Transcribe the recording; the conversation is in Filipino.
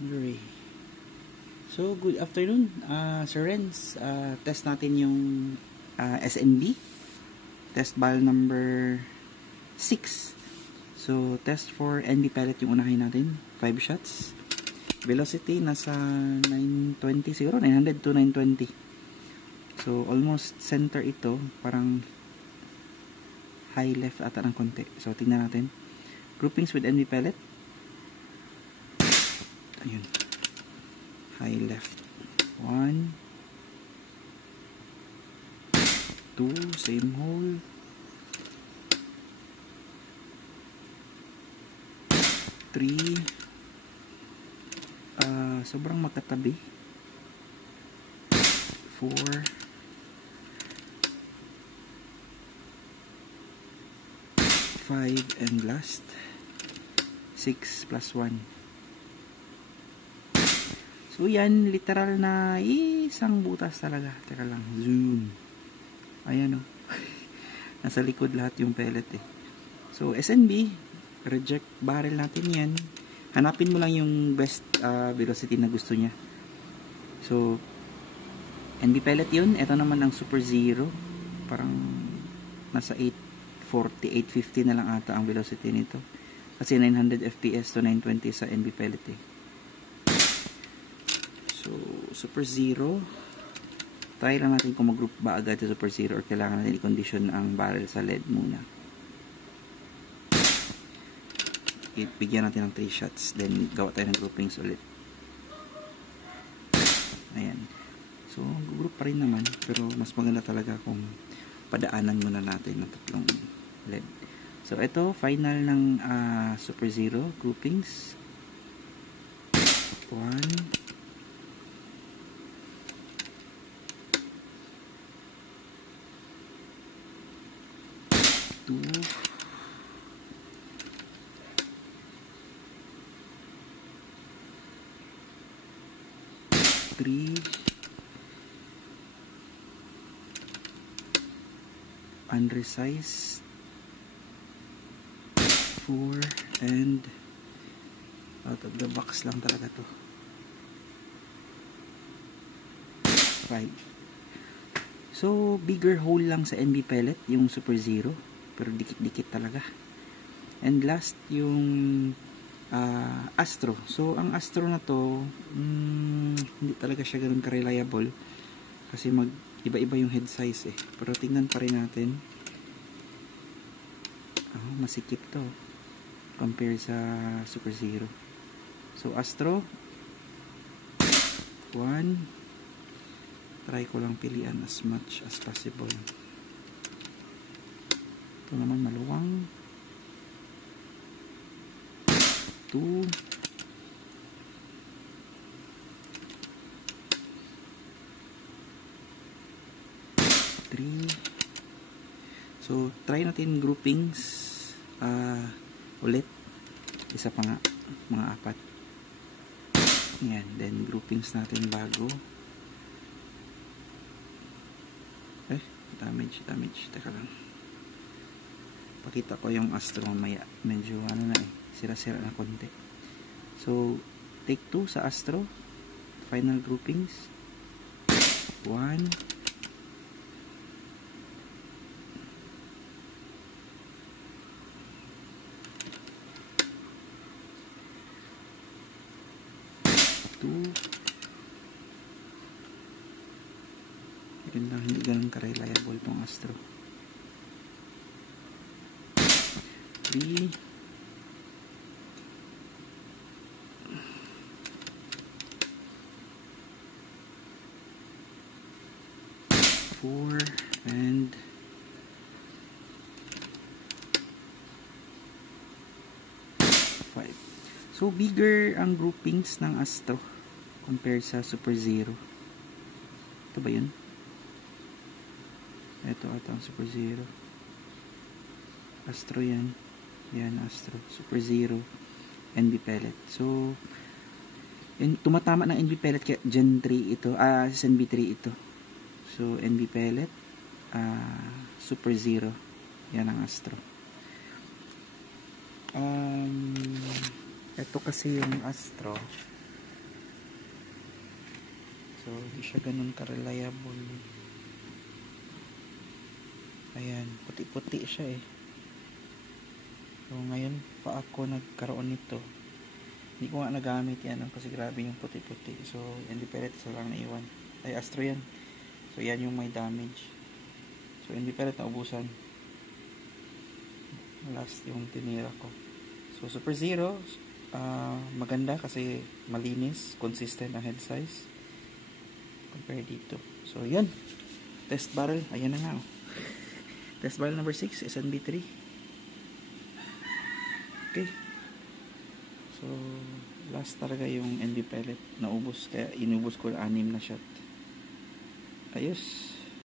Gray. So, good afternoon, Sir Renz. Test natin yung SNB. Test ball number 6. So, test for NB pellet yung unahin natin. 5 shots. Velocity, nasa 920 siguro. 900 to 920. So, almost center ito. Parang high left ata ng konti. So, tingnan natin. Groupings with NB pellet. Ayun. High left. 1 2, same hole. 3, sobrang magkatabi. 4, 5, and last 6 plus 1. So yan, literal na isang butas talaga. Teka lang, zoom. Ayan o. Nasa likod lahat yung pellet eh. So SNB, reject barrel natin yan. Hanapin mo lang yung best velocity na gusto niya. So NB pellet yun. Ito naman ang Super Zero. Parang nasa 840, 850 na lang ata ang velocity nito. Kasi 900 fps to 920 sa NB pellet eh. So, Super Zero. Try lang natin kung mag-group ba agad sa Super Zero or kailangan natin i-condition ang barrel sa LED muna. Bigyan natin ng 3 shots. Then, gawa tayo ng groupings ulit. Ayan. So, group pa rin naman. Pero, mas maganda talaga kung padaanan muna natin ng tatlong LED. So, ito, final ng Super Zero groupings. 1, 2, 3, undersized, 4, and out of the box lang talaga to, 5. So bigger hole lang sa NB pellet yung Super Zero, pero dikit-dikit talaga. And last yung Astro. So ang Astro na to hindi talaga siya ganoon ka-reliable kasi iba-iba yung head size eh. Pero tingnan pa rin natin. Masikip to compare sa Super Zero. So Astro 1, try ko lang pilian as much as possible. Ito naman maluwang. 2, 3. So try natin groupings ulit. Isa pa nga, mga 4. Yan, then groupings natin bago. Damage. Teka lang. Pakita ko yung Astro mamaya. Medyo sira-sira na konti. So, take 2 sa Astro. Final groupings. 1, 2. Yun lang, hindi ganun ka-reliable tong Astro. 3, 4, and 5. So bigger ang groupings ng Astro compare sa Super Zero. Ito ba yun? Ito ata ang Super Zero. Astro yan. Yan, Astro. Super Zero. NB pellet. So, tumatama ng NB pellet kaya Gen 3 ito. SNB 3 ito. So, NB pellet. Super Zero. Yan ang Astro. Ito kasi yung Astro. So, di siya ganun ka-reliable. Ayan, puti-puti siya eh. So, ngayon pa ako nagkaroon nito. Hindi ko nga nagamit yan kasi grabe yung puti-puti. So, hindi pellet sa lang naiwan. Ay, Astro yan. So, yan yung may damage. So, hindi pellet na ubusan. Last yung tinira ko. So, Super Zero, maganda kasi malinis, consistent ang head size compare dito. So, yan. Test barrel. Ayan na nga. Oh. Test barrel number 6, SNB3. Okay. So, last talaga yung NB pellet. Naubos. Kaya inubos ko 6 na shot. Ayos.